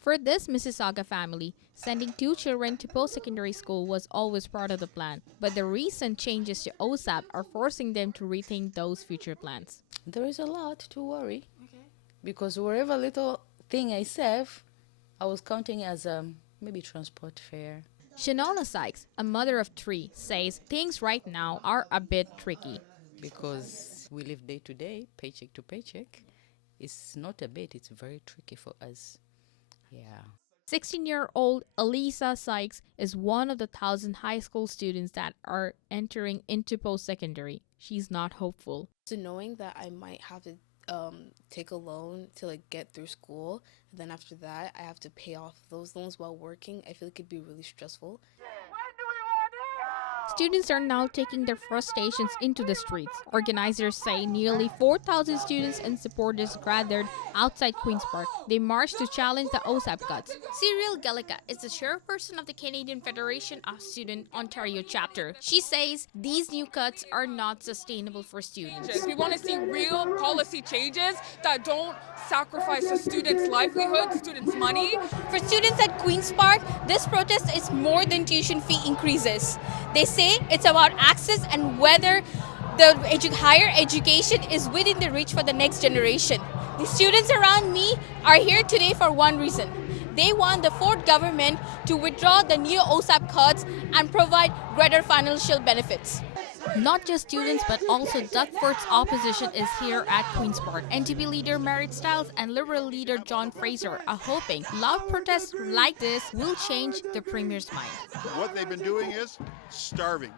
For this Mississauga family, sending 2 children to post-secondary school was always part of the plan. But the recent changes to OSAP are forcing them to rethink those future plans. There is a lot to worry because wherever little thing I save, I was counting as maybe transport fare. Shanola Sykes, a mother of 3, says things right now are a bit tricky. Because we live day to day, paycheck to paycheck. It's not a bit, it's very tricky for us. Yeah. 16-year-old Elisa Sykes is one of the 1,000 high school students that are entering into post-secondary. She's not hopeful. So knowing that I might have to take a loan to get through school, and then after that I have to pay off those loans while working, I feel like it'd be really stressful. Students are now taking their frustrations into the streets. Organizers say nearly 4,000 students and supporters gathered outside Queen's Park. They marched to challenge the OSAP cuts. Cyril Gallica is the chairperson of the Canadian Federation of Student Ontario chapter. She says these new cuts are not sustainable for students. We want to see real policy changes that don't sacrifice the students' livelihood, students' money. For students at Queen's Park, this protest is more than tuition fee increases. They say it's about access and whether the higher education is within the reach for the next generation. The students around me are here today for one reason. They want the Ford government to withdraw the new OSAP cuts and provide greater financial benefits. Not just students, but also Duckford's opposition is here at Queen's Park. NDP leader Merritt Stiles and Liberal leader John Fraser are hoping loud protests like this will change the Premier's mind. What they've been doing is starving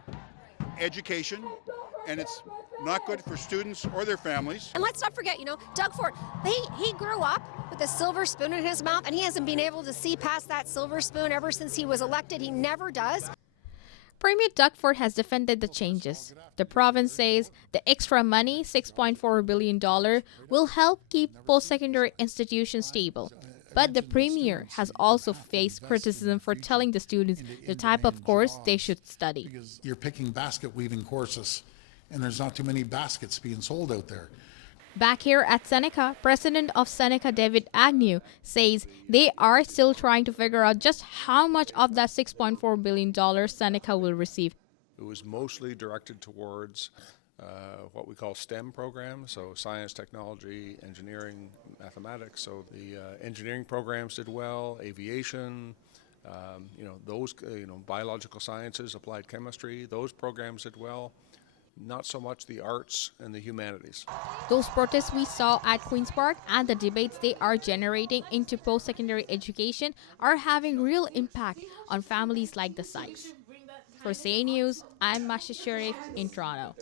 education, and it's not good for students or their families. And let's not forget, Doug Ford, he grew up with a silver spoon in his mouth, and he hasn't been able to see past that silver spoon ever since he was elected. He never does. Premier Duckford has defended the changes. The province says the extra money, $6.4 billion, will help keep post-secondary institutions stable. But the Premier has also faced criticism for telling the students the type of course they should study. Because you're picking basket weaving courses, and there's not too many baskets being sold out there. Back here at Seneca, President of Seneca David Agnew says they are still trying to figure out just how much of that $6.4 billion Seneca will receive. It was mostly directed towards what we call STEM programs, so science, technology, engineering, mathematics. So the engineering programs did well, aviation, biological sciences, applied chemistry, those programs did well. Not so much the arts and the humanities. Those protests we saw at Queen's Park and the debates they are generating into post-secondary education are having real impact on families like the Sykes. For CA News, I'm Masha Sharif in Toronto.